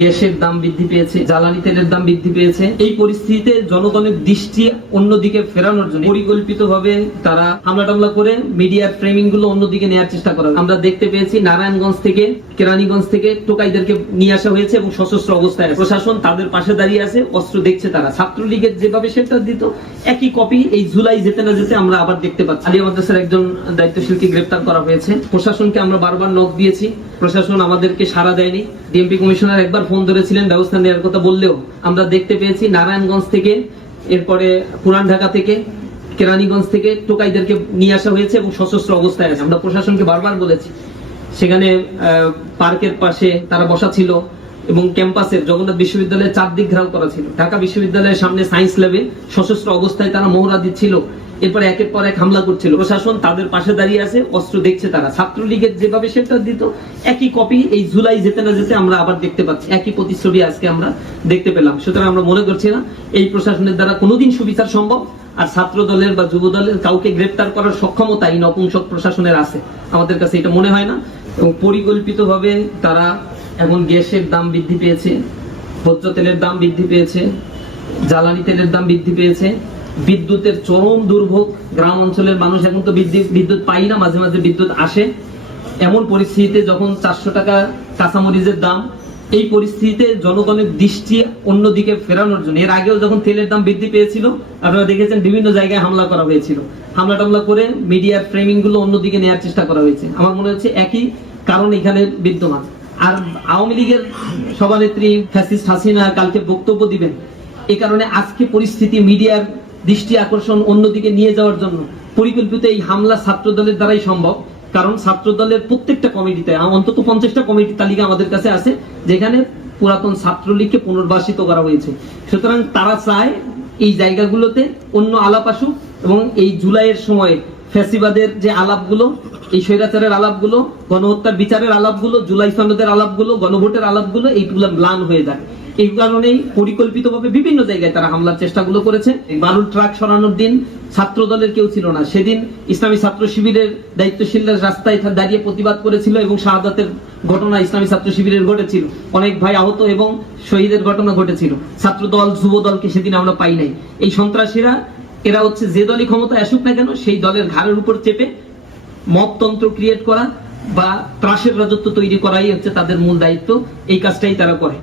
গ্যাসের দাম বৃদ্ধি পেয়েছে, জ্বালানি তেলের দাম বৃদ্ধি পেয়েছে। এই পরিস্থিতিতে জনগণের দৃষ্টি অন্যদিকে ফেরানোর জন্য পরিকল্পিতভাবে তারা হামলা টামলা করে মিডিয়ার ফ্রেমিং গুলো অন্যদিকে নেওয়ার চেষ্টা করা। আমরা দেখতে পেয়েছি নারায়ণগঞ্জ থেকে, কেরানীগঞ্জ থেকে টোকাইদেরকে নিয়ে আসা হয়েছে এবং সশস্ত্র অবস্থায় প্রশাসন তাদের পাশে দাঁড়িয়ে আছে, অস্ত্র দেখছে তারা। ছাত্রলীগের যেভাবে শেল্টার দিত একই কপি এই জুলাই যেতে না যেতে আমরা আবার দেখতে পাচ্ছি। আলিয়া মাদ্রাসার একজন দায়িত্বশীলকে গ্রেফতার করা হয়েছে। প্রশাসনকে আমরা বারবার নক দিয়েছি, প্রশাসন আমাদেরকে সাড়া দেয়নি। ডিএমপি কমিশনার একবার ফোন ধরেছিলেন ব্যবস্থা নেওয়ার কথা বললেও আমরা দেখতে পেয়েছি নারায়ণগঞ্জ থেকে, এরপরে পুরান ঢাকা থেকে, কেরানীগঞ্জ থেকে টোকাইদেরকে নিয়ে আসা হয়েছে এবং সশস্ত্র অবস্থায় আছে। আমরা প্রশাসনকে বারবার বলেছি, সেখানে পার্কের পাশে তারা বসা ছিল এবং ক্যাম্পাসের জগন্নাথ বিশ্ববিদ্যালয়ের চারদিক ঘেরাও করা ছিল। ঢাকা বিশ্ববিদ্যালয়ের সামনে সায়েন্স ল্যাবে সশস্ত্র অবস্থায় তারা মহড়া দিচ্ছিল, এরপর একের পর এক হামলা করছিল। প্রশাসন তাদের পাশে দাঁড়িয়ে আছে, অস্ত্র দেখছে তারা। ছাত্রলীগের যেভাবে শেল্টার দিত একই কপি এই জুলাই যেতে না যেতে আমরা আবার দেখতে পাচ্ছি, একই প্রতিচ্ছবি আজকে আমরা দেখতে পেলাম। সুতরাং আমরা মনে করছি না এই প্রশাসনের দ্বারা কোনোদিন সুবিচার সম্ভব। আর ছাত্র দলের বা যুব দলের কাউকে গ্রেফতার করার সক্ষমতা এই নপুংসক প্রশাসনের আছে, আমাদের কাছে এটা মনে হয় না। এবং পরিকল্পিতভাবে তারা এখন গ্যাসের দাম বৃদ্ধি পেয়েছে, ভোজ্য তেলের দাম বৃদ্ধি পেয়েছে, জ্বালানি তেলের দাম বৃদ্ধি পেয়েছে, বিদ্যুতের চরম দুর্ভোগ। গ্রাম অঞ্চলের মানুষ এখন তো বিদ্যুৎ পাই না, মাঝে মাঝে বিদ্যুৎ আসে। এমন পরিস্থিতিতে যখন 400 টাকা কাঁচামরিচের দাম, এই পরিস্থিতিতে জনগণের দৃষ্টি অন্যদিকে ফেরানোর জন্য এর আগেও যখন তেলের দাম বৃদ্ধি পেয়েছিল আপনারা দেখেছেন বিভিন্ন জায়গায় হামলা করা হয়েছিল, হামলা টামলা করে মিডিয়ার ফ্রেমিং গুলো অন্যদিকে নেওয়ার চেষ্টা করা হয়েছে। আমার মনে হচ্ছে একই কারণ এখানে বিদ্যমান। আর আওয়ামী লীগের সভানেত্রী ফ্যাসিস্ট হাসিনা কালকে বক্তব্য দিবেন, এ কারণে আজকে পরিস্থিতি মিডিয়ার দৃষ্টি আকর্ষণ অন্যদিকে নিয়ে যাওয়ার জন্য পরিকল্পিত এই হামলা ছাত্র দলের দ্বারাই সম্ভব। কারণ ছাত্র দলের প্রত্যেকটা কমিটিতে অন্তত 50টা কমিটি তালিকা আমাদের কাছে আছে যেখানে পুরাতন ছাত্রলীগকে পুনর্বাসিত করা হয়েছে। সুতরাং তারা চায় এই জায়গাগুলোতে অন্য আলাপ আসুক এবং এই জুলাইয়ের সময় ফ্যাসিবাদের যে আলাপগুলো, এই স্বৈরাচারের আলাপগুলো, গণহত্যার বিচারের আলাপগুলো, জুলাই সনদের আলাপগুলো, গণভোটের আলাপগুলো এইগুলো ম্লান হয়ে যায়। এই কারণেই পরিকল্পিতভাবে বিভিন্ন জায়গায় তারা হামলার চেষ্টাগুলো করেছে। বালুর ট্রাক সরানোর দিন ছাত্র দলের কেউ ছিল না, সেদিন ইসলামী ছাত্র শিবিরের দায়িত্বশীলরা রাস্তায় দাঁড়িয়ে প্রতিবাদ করেছিল এবং শাহাদাতের ঘটনা ইসলামী ছাত্র শিবিরের ঘটেছিল, অনেক ভাই আহত এবং শহীদের ঘটনা ঘটেছিল। ছাত্র দল যুব দলকে সেদিন আমরা পাই নাই। এই সন্ত্রাসীরা এরা হচ্ছে যে দলই ক্ষমতা আসুক না কেন সেই দলের ঘাড়ের উপর চেপে মবতন্ত্র ক্রিয়েট করা বা ত্রাসের রাজত্ব তৈরি করাই হচ্ছে তাদের মূল দায়িত্ব। এই কাজটাই তারা করে।